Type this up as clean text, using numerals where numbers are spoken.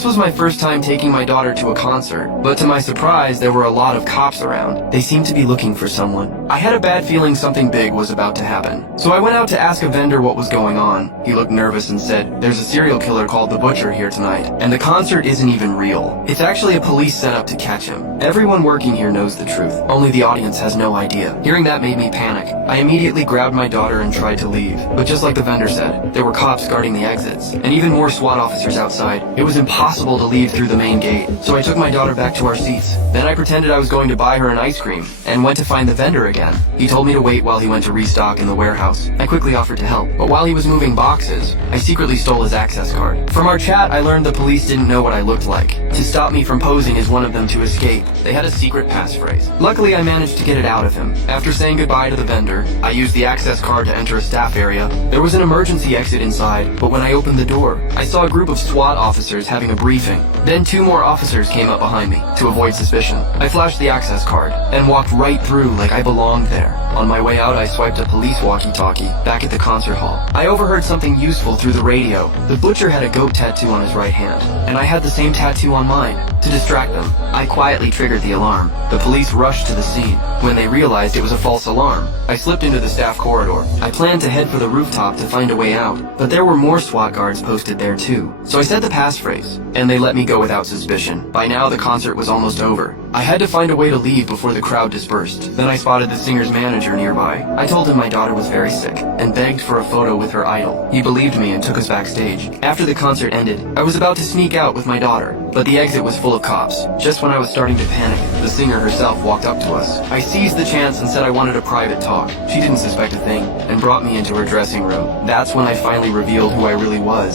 This was my first time taking my daughter to a concert, but to my surprise, there were a lot of cops around. They seemed to be looking for someone. I had a bad feeling something big was about to happen. So I went out to ask a vendor what was going on. He looked nervous and said, "There's a serial killer called the Butcher here tonight, and the concert isn't even real. It's actually a police setup to catch him. Everyone working here knows the truth, only the audience has no idea." Hearing that made me panic. I immediately grabbed my daughter and tried to leave, but just like the vendor said, there were cops guarding the exits, and even more SWAT officers outside. It was impossible to leave through the main gate, so I took my daughter back to our seats. Then I pretended I was going to buy her an ice cream, and went to find the vendor again. He told me to wait while he went to restock in the warehouse. I quickly offered to help, but while he was moving boxes, I secretly stole his access card. From our chat, I learned the police didn't know what I looked like. To stop me from posing as one of them to escape, they had a secret passphrase. Luckily, I managed to get it out of him. After saying goodbye to the vendor, I used the access card to enter a staff area. There was an emergency exit inside, but when I opened the door, I saw a group of SWAT officers having a briefing. Then 2 more officers came up behind me. To avoid suspicion, I flashed the access card and walked right through like I belonged there. On my way out, I swiped a police walkie-talkie back at the concert hall. I overheard something useful through the radio. The Butcher had a goat tattoo on his right hand, and I had the same tattoo on mine. To distract them, I quietly triggered the alarm. The police rushed to the scene. When they realized it was a false alarm, I slipped into the staff corridor. I planned to head for the rooftop to find a way out, but there were more SWAT guards posted there too. So I said the passphrase, and they let me go without suspicion. By now, the concert was almost over. I had to find a way to leave before the crowd dispersed. Then I spotted the singer's manager nearby. I told him my daughter was very sick, and begged for a photo with her idol. He believed me and took us backstage. After the concert ended, I was about to sneak out with my daughter, but the exit was full of cops. Just when I was starting to panic, the singer herself walked up to us. I seized the chance and said I wanted a private talk. She didn't suspect a thing, and brought me into her dressing room. That's when I finally revealed who I really was.